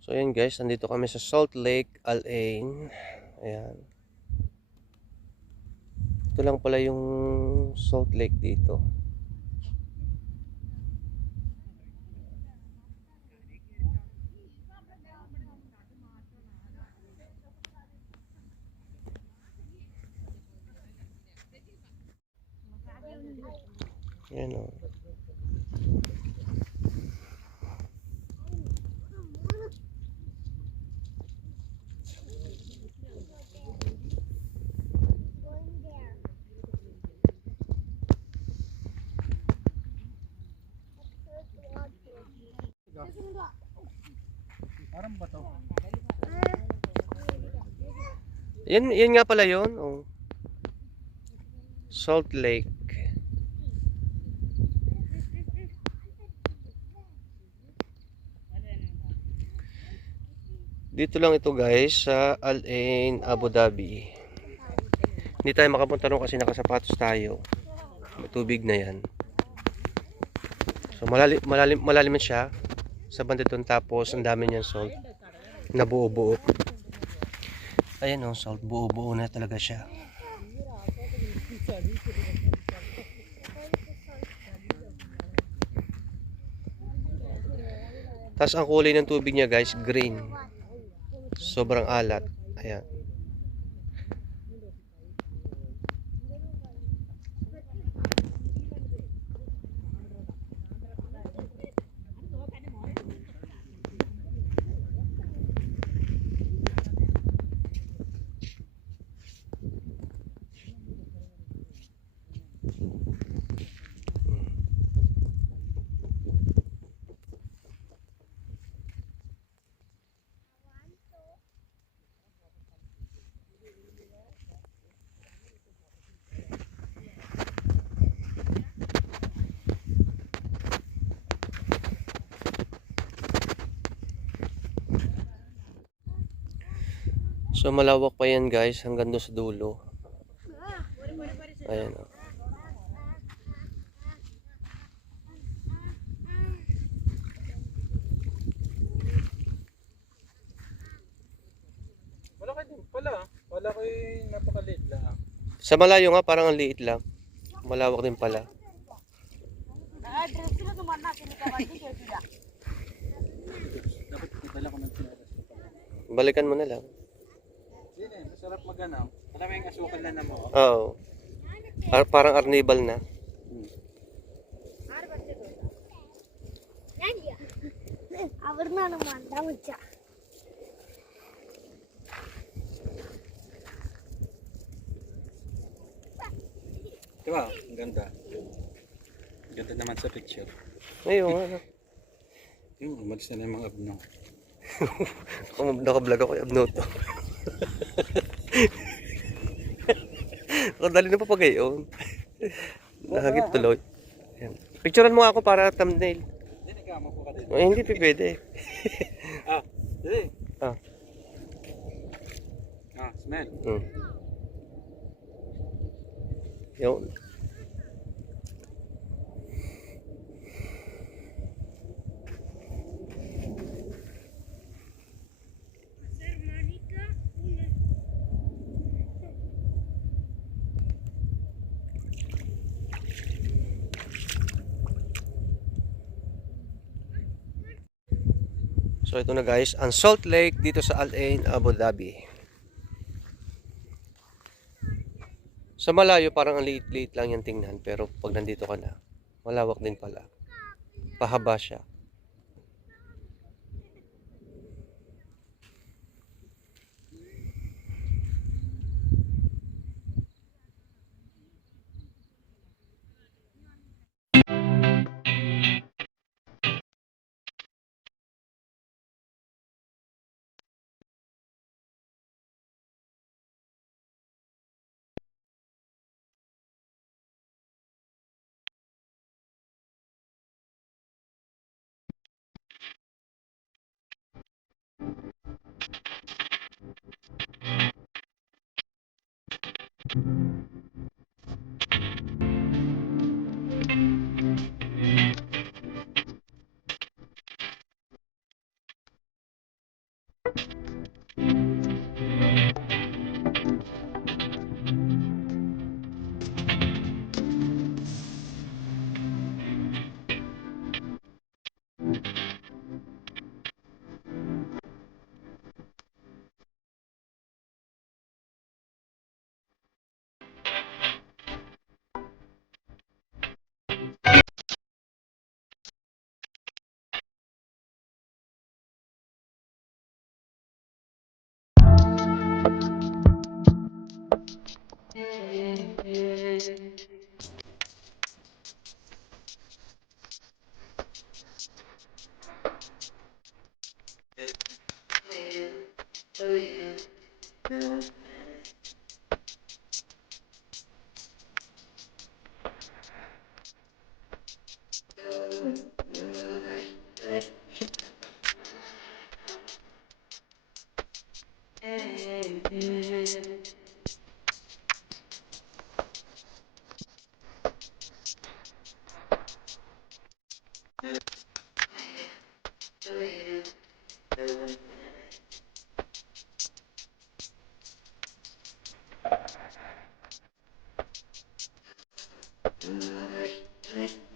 So ayan guys, nandito kami sa Salt Lake, Al Ain. Ayan. Ito lang pala yung Salt Lake dito. Ayan o. Parang bato. Yan nga pala yun. Oh. Salt Lake. Dito lang ito guys sa Al Ain, Abu Dhabi. Hindi tayo makapunta ron kasi nakasapatos tayo. May tubig na yan. So malalim siya sa banda doon, tapos ang dami niyang salt na buo-buo. Ayan o, salt buo-buo na talaga siya. Tapos ang kulay ng tubig niya guys, green. Sobrang alat. Ayan. So malawak pa yan guys hanggang doon sa dulo. Ayan o. Malaki din pala. Wala ko yung napakaliit lang. Sa malayo nga parang ang liit lang. Malawak din pala. Dapat ibala ko ng sinaras ko pala. Balikan mo na lang. Hindi masarap maganaw. Alam mo yung asukal na mo. Oo. Parang arnibal na. അവിടുന്നാണ് മണ്ട മുച്ച Diba? Ang ganda. Ang ganda naman sa picture. Ayun nga. Umalis na yung mga abno. Kung nakablog ako, i-upload to. Kadali na papagayon. Nahagip tuloy. Ayan. Picturean mo ako para thumbnail. Hindi, nagkama po ka dito. Ay, hindi pwede. Hindi. Ah. Smell. Yun. So ito na guys, ang Salt Lake dito sa Al Ain, Abu Dhabi. Sa malayo parang ang liit-liit lang yung tingnan, pero pag nandito ka na, malawak din pala. Pahaba siya.